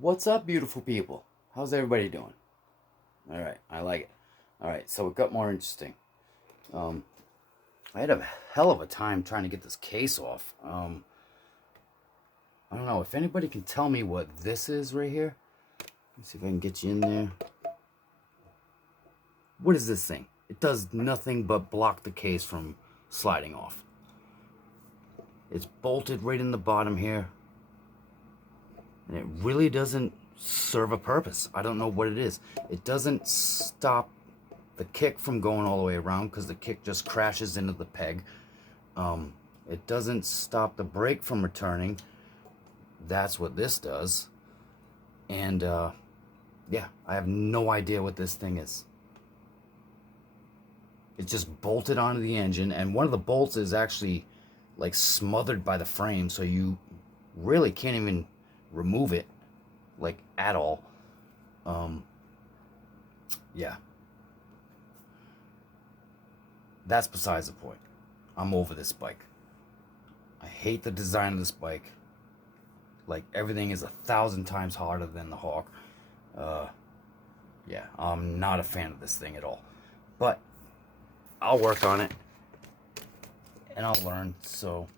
What's up, beautiful people? How's everybody doing? All right, I like it. All right, so it got more interesting. Um, I had a hell of a time trying to get this case off. I don't know if anybody can tell me what this is right here. Let's see if I can get you in there. What is this thing? It does nothing but block the case from sliding off. It's bolted right in the bottom here. And it really doesn't serve a purpose. I don't know what it is. It doesn't stop the kick from going all the way around because the kick just crashes into the peg. It doesn't stop the brake from returning. That's what this does. And yeah, I have no idea what this thing is. It's just bolted onto the engine, and one of the bolts is actually like smothered by the frame, so you really can't even remove it like at all. Yeah, that's besides the point. I'm over this bike. I hate the design of this bike. Like, everything is 1,000 times harder than the Hawk. Yeah, I'm not a fan of this thing at all, but I'll work on it and I'll learn. So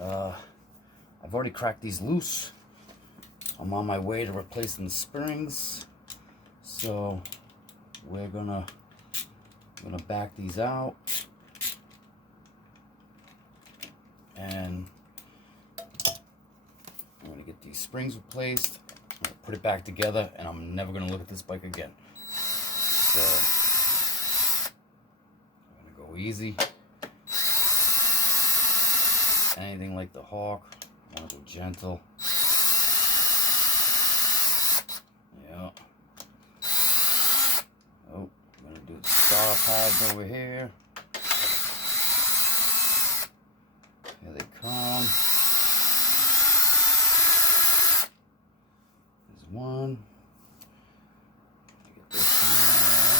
I've already cracked these loose. I'm on my way to replacing the springs, so we're gonna back these out, and I'm gonna get these springs replaced. I'm gonna put it back together, and I'm never gonna look at this bike again. So I'm gonna go easy. Anything like the Hawk, I want to go gentle. Yeah. Oh, I'm gonna do the star pads over here. Here they come. There's one. Get this one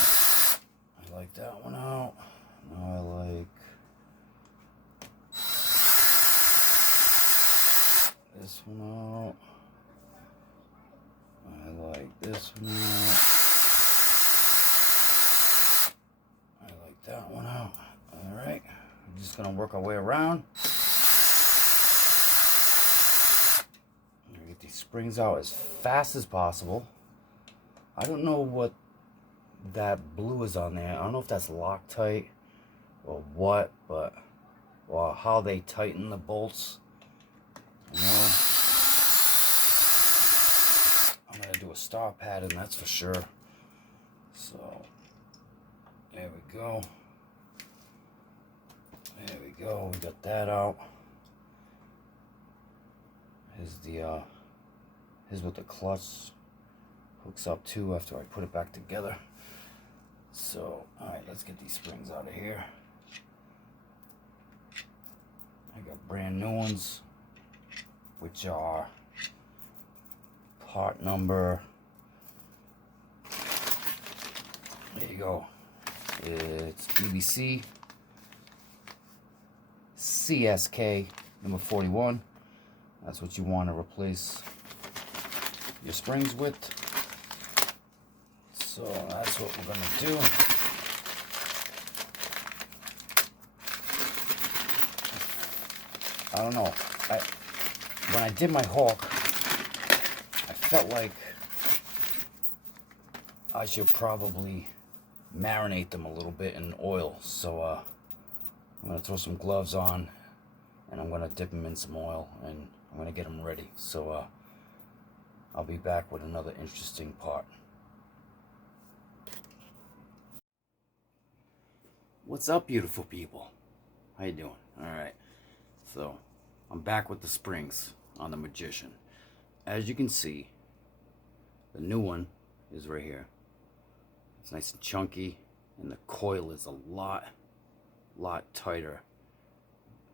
out. I like that one out. Now I like this one out. I like this one out. I like that one out. Alright, we're just gonna work our way around. I'm gonna get these springs out as fast as possible. I don't know what that blue is on there. I don't know if that's Loctite or what, but or how they tighten the bolts. You know, I'm gonna do a star pattern, that's for sure. So there we go. There we go. We got that out. Here's what the clutch hooks up to after I put it back together. So, alright, let's get these springs out of here. I got brand new ones, which are part number, there you go, it's EBC CSK number 41. That's what you want to replace your springs with. So that's what we're gonna do. I don't know. When I did my Hawk, I felt like I should probably marinate them a little bit in oil. So I'm gonna throw some gloves on, and I'm gonna dip them in some oil, and I'm gonna get them ready. So I'll be back with another interesting part. What's up, beautiful people? How you doing? Alright, so I'm back with the springs on the Magician. As you can see, the new one is right here. It's nice and chunky, and the coil is a lot tighter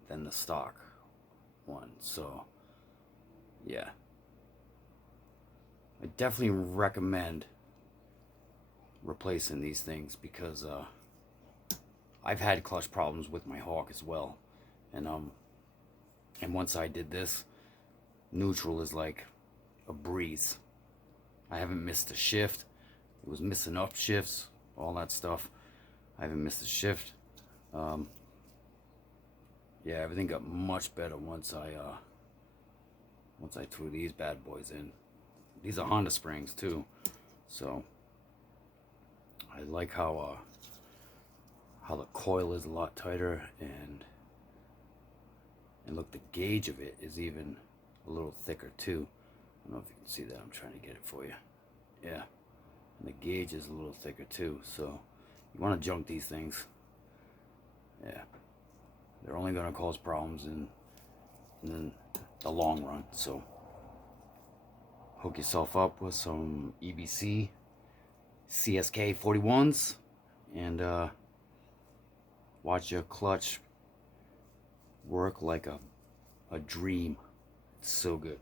than the stock one. So yeah, I definitely recommend replacing these things because I've had clutch problems with my Hawk as well, and once I did this, neutral is like a breeze. I haven't missed a shift. It was missing upshifts, all that stuff. I haven't missed a shift. Yeah, everything got much better once I threw these bad boys in. These are Honda springs too, so I like how the coil is a lot tighter, and look, the gauge of it is even a little thicker too. I don't know if you can see that. I'm trying to get it for you. Yeah, and the gauge is a little thicker too. So you want to junk these things. Yeah, they're only going to cause problems in the long run. So hook yourself up with some EBC CSK41s and watch your clutch work like a dream. It's so good.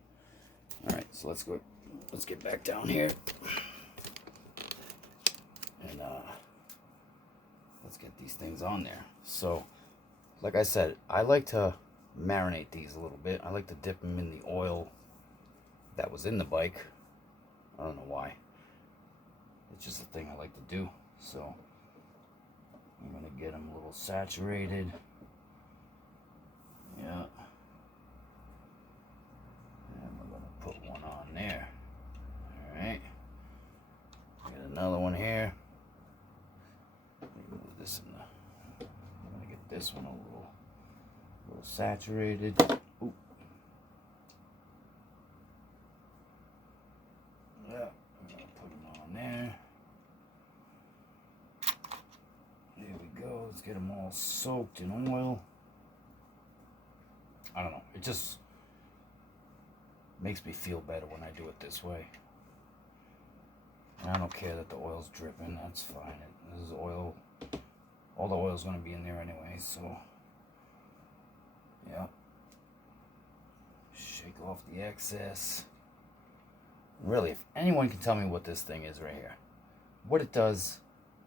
All right, so let's get back down here and let's get these things on there. So like I said, I like to marinate these a little bit. I like to dip them in the oil that was in the bike. I don't know why. It's just a thing I like to do. So I'm gonna get them a little saturated. Yeah. And we're gonna put one on there. Alright. Get another one here. Let me move this in the. I'm gonna get this one a little saturated. Ooh. Yeah, I'm gonna put them on there. There we go. Let's get them all soaked in oil. I don't know. It just makes me feel better when I do it this way. And I don't care that the oil's dripping. That's fine. This is oil. All the oil's going to be in there anyway. So, yeah. Shake off the excess. Really, if anyone can tell me what this thing is right here, what it does,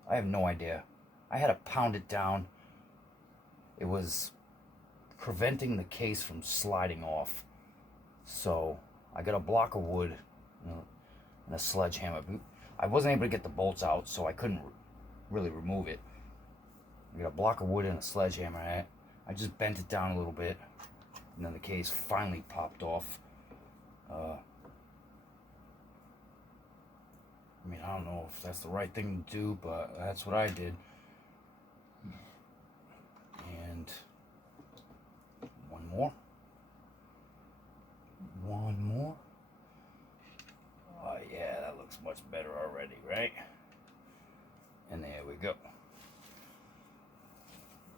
I have no idea. I had to pound it down. It was preventing the case from sliding off. So I got a block of wood, and a sledgehammer. I wasn't able to get the bolts out, so I couldn't really remove it. I got a block of wood and a sledgehammer. I just bent it down a little bit, and then the case finally popped off. I mean, I don't know if that's the right thing to do, but that's what I did. And one more. Oh yeah, that looks much better already, right? And there we go.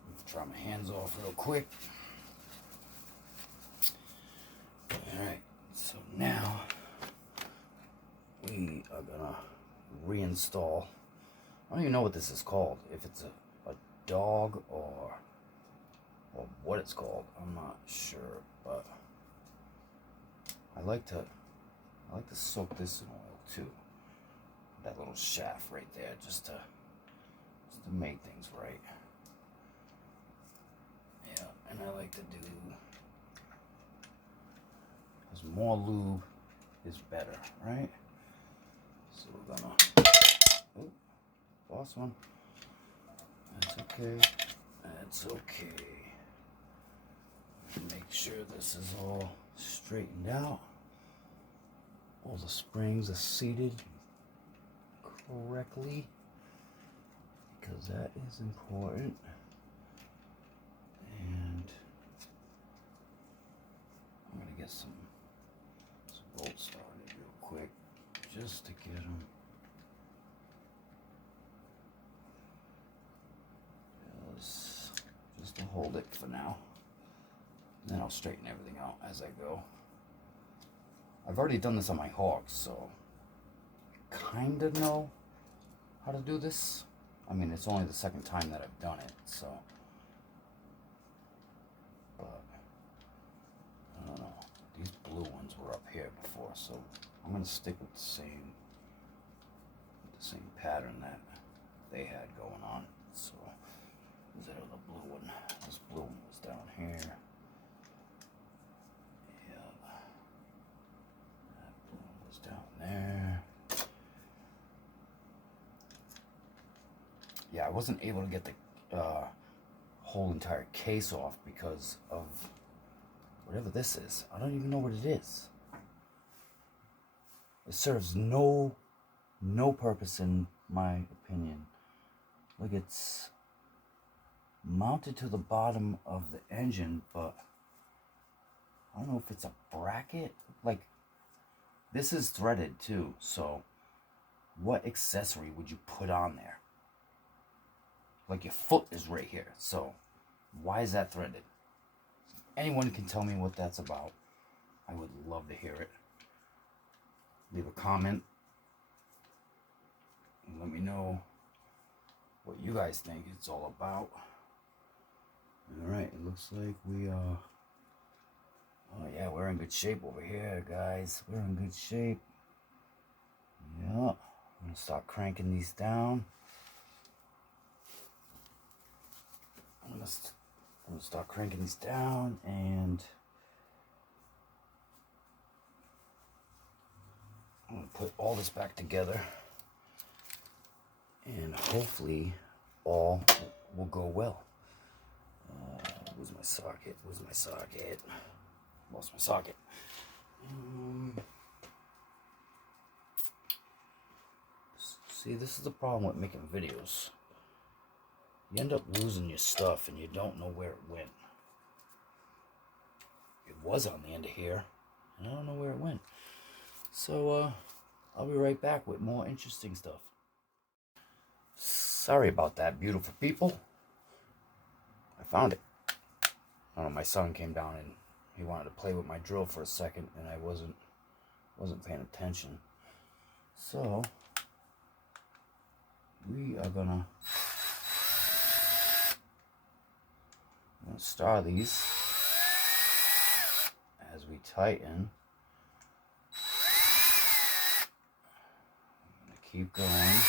Let's try my hands off real quick. Alright, so now we are gonna reinstall. I don't even know what this is called. If it's a dog or what it's called, I'm not sure, but I like to soak this in oil too. That little shaft right there, just to make things right. Yeah, and I like to do, because more lube is better, right? So we're gonna, oh, lost one. That's okay. That's okay. Make sure this is all straightened out. All the springs are seated correctly, because that is important. And I'm gonna get some bolts started real quick, just to get them. Just to hold it for now. Then I'll straighten everything out as I go. I've already done this on my hogs, so kind of know how to do this. I mean, it's only the second time that I've done it, so. But I don't know. These blue ones were up here before, so I'm gonna stick with the same pattern that they had going on. So, is that the blue one? This blue one was down here. Yeah, that blue one was down there. I wasn't able to get the whole entire case off because of whatever this is. I don't even know what it is. It serves no purpose in my opinion. Look, it's mounted to the bottom of the engine, but I don't know if it's a bracket. Like, this is threaded too, so what accessory would you put on there? Like, your foot is right here, so why is that threaded? Anyone can tell me what that's about. I would love to hear it. Leave a comment and let me know what you guys think it's all about. Alright, it looks like we are... Oh yeah, we're in good shape over here, guys. We're in good shape. Yeah. I'm going to start cranking these down. I'm going to start cranking these down, and I'm going to put all this back together. And hopefully all will go well. Where's my socket? Where's my socket? Lost my socket. See, this is the problem with making videos. You end up losing your stuff and you don't know where it went. It was on the end of here, and I don't know where it went. So, I'll be right back with more interesting stuff. Sorry about that, beautiful people. I found it. I don't know, my son came down and he wanted to play with my drill for a second, and I wasn't paying attention. So we are gonna start these as we tighten. I'm gonna keep going.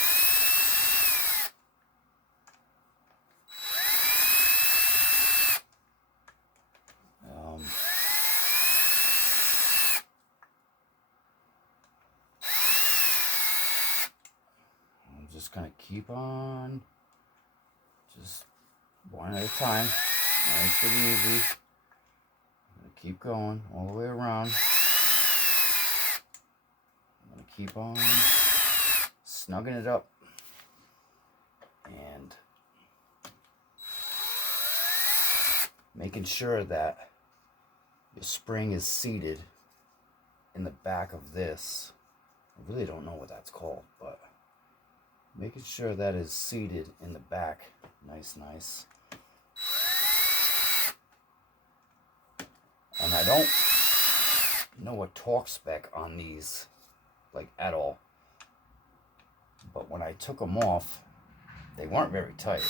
Just gonna keep on, just one at a time, nice and easy. I'm gonna keep going all the way around. I'm gonna keep on snugging it up and making sure that the spring is seated in the back of this. I really don't know what that's called, but making sure that is seated in the back. Nice. And I don't know a torque spec on these, like, at all. But when I took them off, they weren't very tight.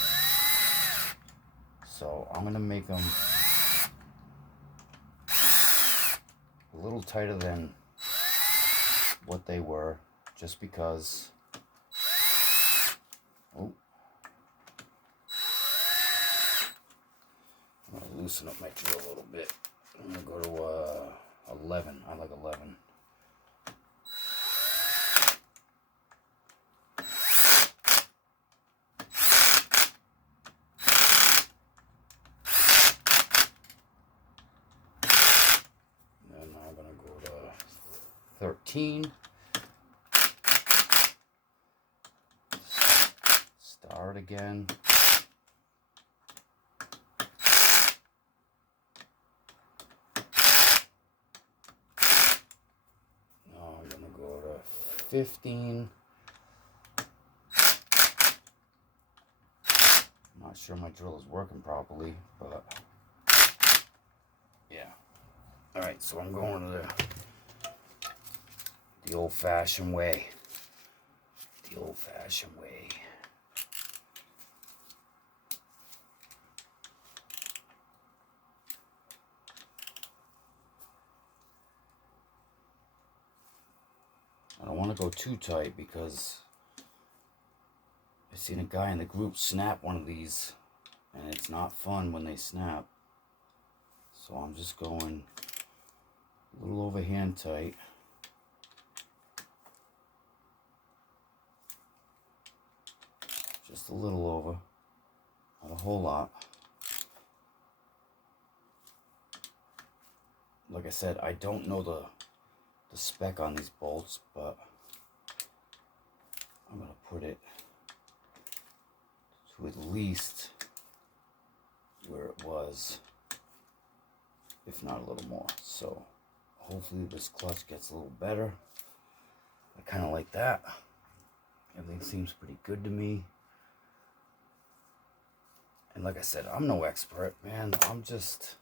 So I'm going to make them a little tighter than what they were, just because... Oh. I'm going to loosen up my drill a little bit. I'm going to go to 11. I like 11. And I'm going to go to 13. Start again. Now I'm going to go to 15. I'm not sure my drill is working properly, but yeah. Alright, so I'm going to the old-fashioned way. The old-fashioned way. I don't want to go too tight because I've seen a guy in the group snap one of these, and it's not fun when they snap. So I'm just going a little overhand tight. Just a little over, not a whole lot. Like I said, I don't know the spec on these bolts, but I'm going to put it to at least where it was, if not a little more. So hopefully this clutch gets a little better. I kind of like that. Everything seems pretty good to me. And like I said, I'm no expert, man. I'm just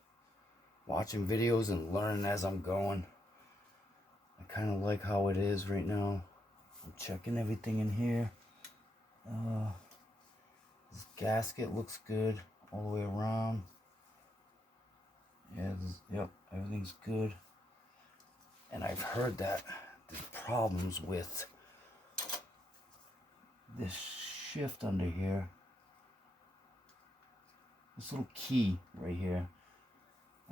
watching videos and learning as I'm going. I kind of like how it is right now. I'm checking everything in here. This gasket looks good all the way around. Yeah, yep, everything's good. And I've heard that there's problems with this shift under here. This little key right here.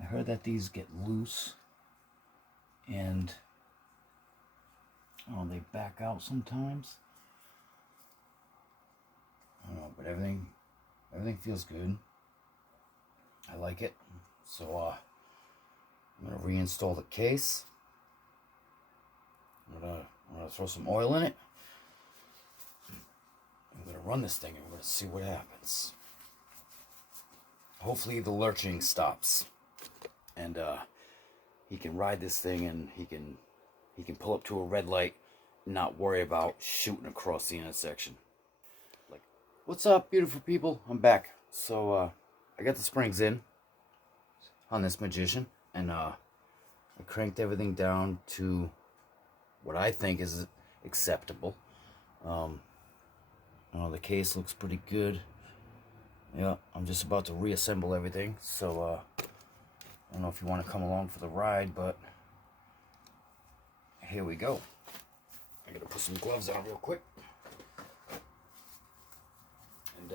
I heard that these get loose and they back out sometimes. I don't know, but everything feels good. I like it. So I'm gonna reinstall the case. I'm gonna throw some oil in it. I'm gonna run this thing and we're gonna see what happens. Hopefully the lurching stops, and he can ride this thing, and he can pull up to a red light and not worry about shooting across the intersection. Like, what's up, beautiful people? I'm back. So I got the springs in on this Magician, and I cranked everything down to what I think is acceptable. The case looks pretty good. Yeah, I'm just about to reassemble everything, so I don't know if you want to come along for the ride, but here we go. I gotta put some gloves on real quick. And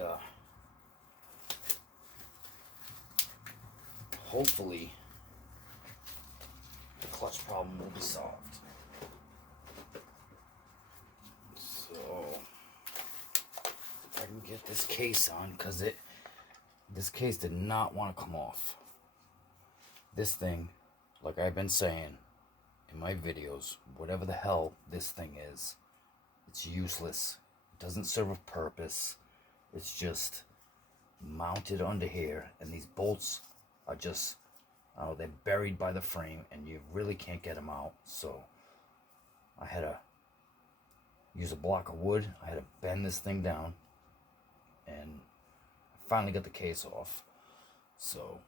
hopefully the clutch problem will be solved. So if I can get this case on, because this case did not want to come off. This thing, like I've been saying in my videos, whatever the hell this thing is, it's useless. It doesn't serve a purpose. It's just mounted under here, and these bolts are just, they're buried by the frame, and you really can't get them out. So I had to use a block of wood. I had to bend this thing down, and I finally got the case off. So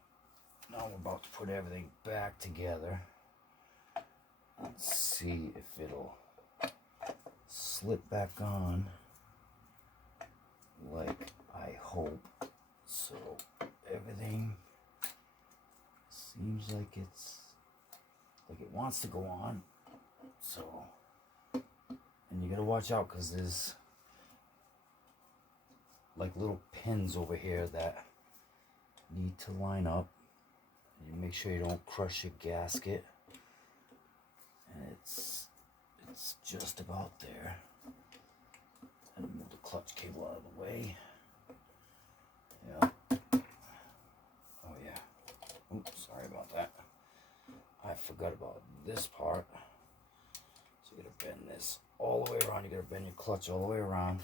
now we're about to put everything back together. Let's see if it'll slip back on like I hope. So everything seems like it wants to go on. So, and you gotta watch out, because there's like little pins over here that need to line up. You make sure you don't crush your gasket. And it's just about there. And move the clutch cable out of the way. Yeah. Oh yeah. Oops, sorry about that. I forgot about this part. So you gotta bend this all the way around. You gotta bend your clutch all the way around.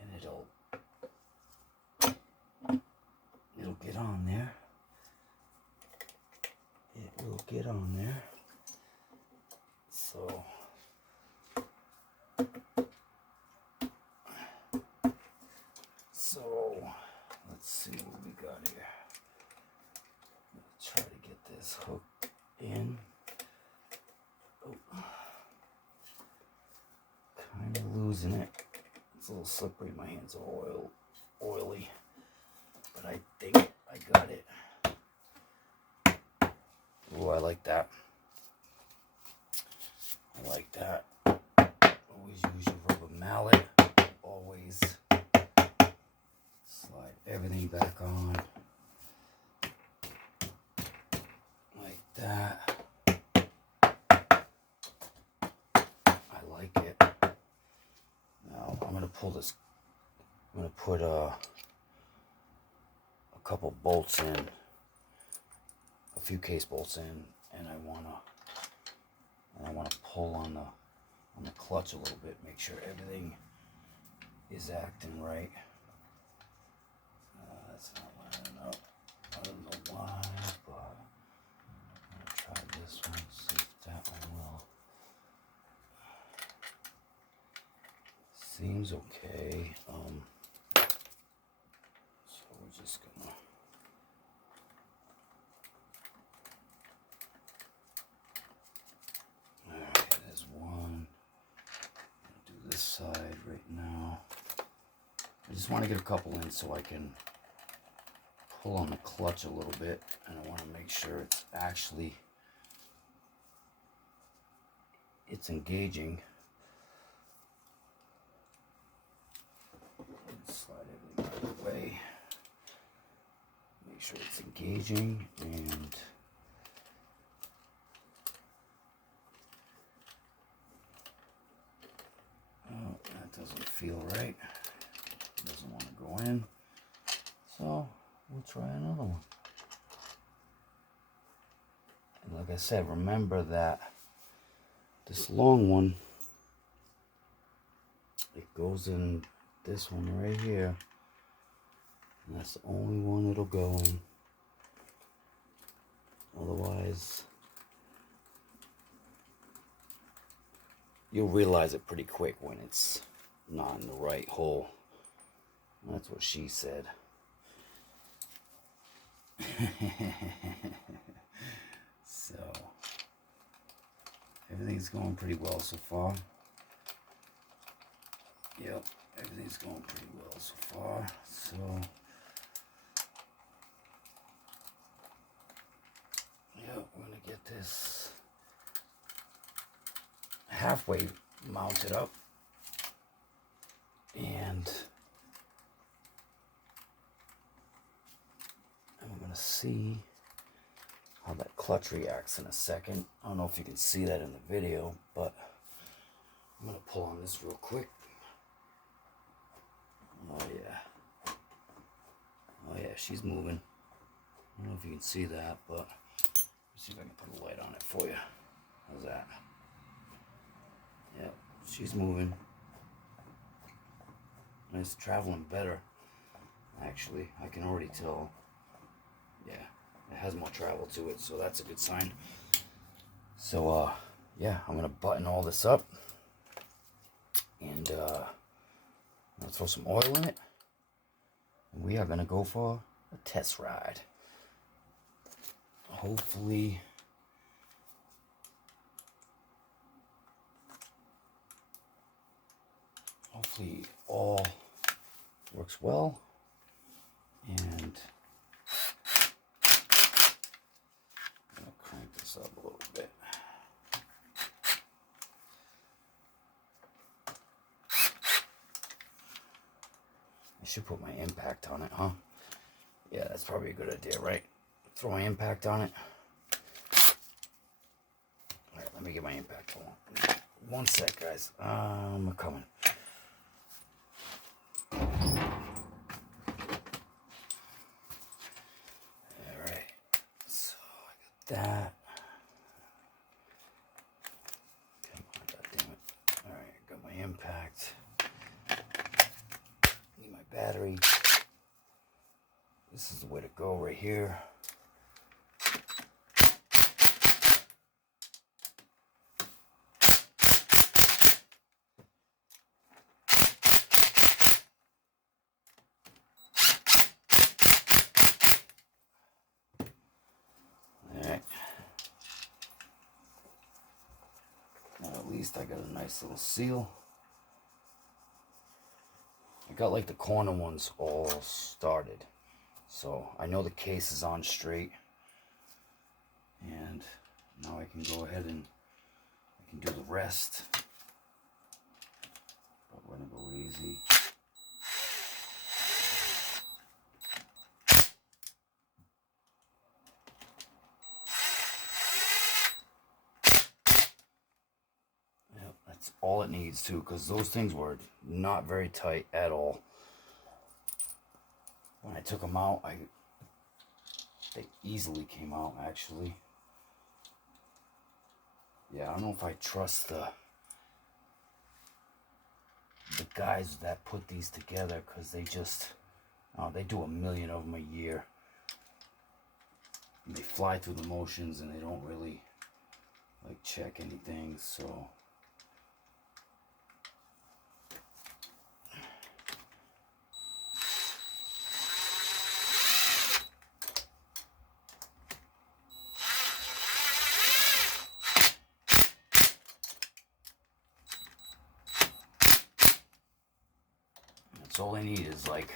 And it'll get on there. It will get on there. So let's see what we got here. Try to get this hooked in. Oh. Kind of losing it. It's a little slippery. My hands are oily, but I think I got it. Oh, I like that. I like that. Always use your rubber mallet. Always slide everything back on. Like that. I like it. Now I'm going to pull this. I'm gonna put a couple bolts in, a few case bolts in, and I wanna pull on the clutch a little bit, make sure everything is acting right. That's not lining up. I don't know why, but I'm gonna try this one, see if that one will. Seems okay. So we're just gonna. Alright, there's one. I'll do this side right now. I just want to get a couple in so I can pull on the clutch a little bit, and I want to make sure it's engaging. Slide everything out of the way. Make sure it's engaging, and oh, that doesn't feel right. Doesn't want to go in. So we'll try another one. And like I said, remember that this long one, it goes in this one right here, and that's the only one it'll go in. Otherwise, you'll realize it pretty quick when it's not in the right hole. That's what she said. So everything's going pretty well so far. Yep, everything's going pretty well so far. So yep, we're gonna get this halfway mounted up, and we're gonna see how that clutch reacts in a second. I don't know if you can see that in the video, but I'm gonna pull on this real quick. Oh yeah. Oh yeah, she's moving. I don't know if you can see that, but let's see if I can put a light on it for you. How's that? Yep, she's moving. And it's traveling better, actually. I can already tell. Yeah, it has more travel to it, so that's a good sign. So, yeah, I'm gonna button all this up, and I'll throw some oil in it, and we are gonna go for a test ride. Hopefully all works well, and I'm gonna crank this up a little bit. I should put my impact on it, huh? Yeah, that's probably a good idea, right? Throw my impact on it. Alright, let me get my impact on. One sec, guys. I'm coming. Alright, so I got that. Come on, goddammit. Alright, got my impact. Need my battery. This is the way to go right here. Alright. Now at least I got a nice little seal. I got like the corner ones all started. So I know the case is on straight, and now I can go ahead and I can do the rest. But we're gonna go easy. Yep, that's That's all it needs too, because those things were not very tight at all. When I took them out, they easily came out, actually. Yeah, I don't know if I trust the guys that put these together, because they just, they do 1 million of them a year. And they fly through the motions, and they don't really like check anything, so. That's all I need is like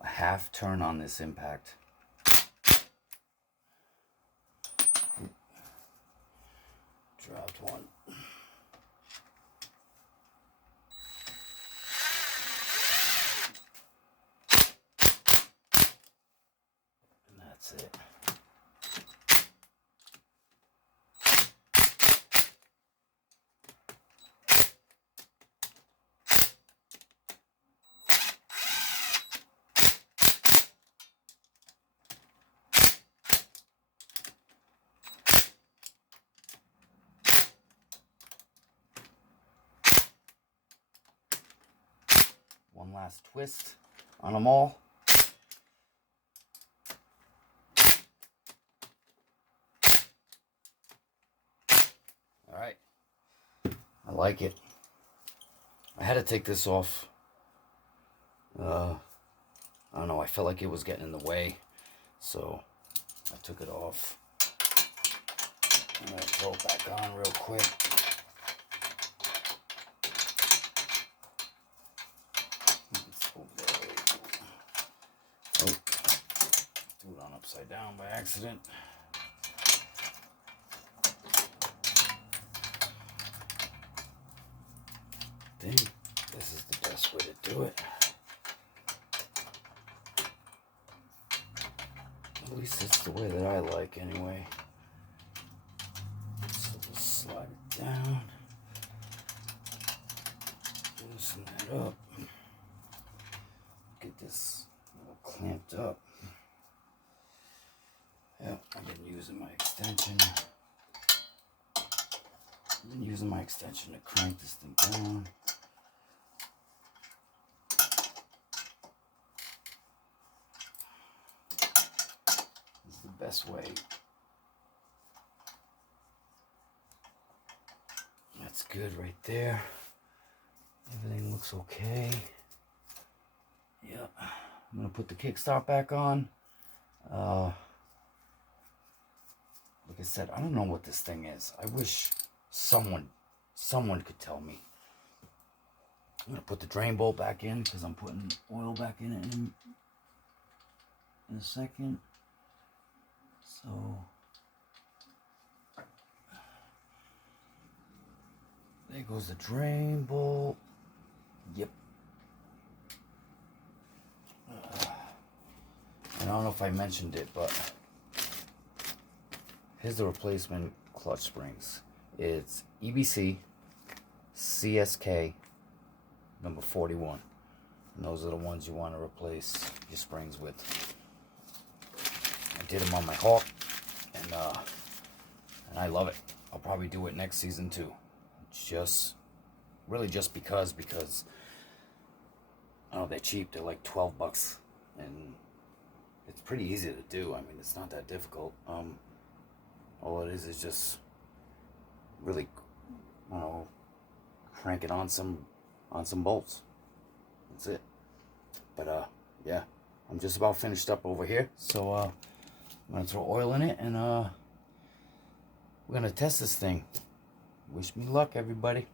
a half turn on this impact. Dropped one. And that's it. One last twist on them all. All right, I like it. I had to take this off. I don't know, I felt like it was getting in the way, so I took it off. I'm gonna throw it back on real quick. Oh, threw it on upside down by accident. I think this is the best way to do it. At least it's the way that I like anyway. So just slide it down. Loosen that up. Get this all clamped up. Yeah, I've been using my extension. To crank this thing down. This is the best way. That's good right there. Everything looks okay. Yeah, I'm gonna put the kickstart back on. Like I said, I don't know what this thing is. I wish someone could tell me. I'm gonna put the drain bolt back in because I'm putting oil back in it in a second. So there goes the drain bolt. Yep. And I don't know if I mentioned it, but here's the replacement clutch springs. It's EBC CSK number 41. And those are the ones you want to replace your springs with. I did them on my Hawk, and I love it. I'll probably do it next season too. Really just because oh, they're cheap. They're like $12, and it's pretty easy to do. I mean, it's not that difficult. All it is just really, crank it on some bolts. That's it. But yeah, I'm just about finished up over here. So I'm gonna throw oil in it, and we're gonna test this thing. Wish me luck, everybody.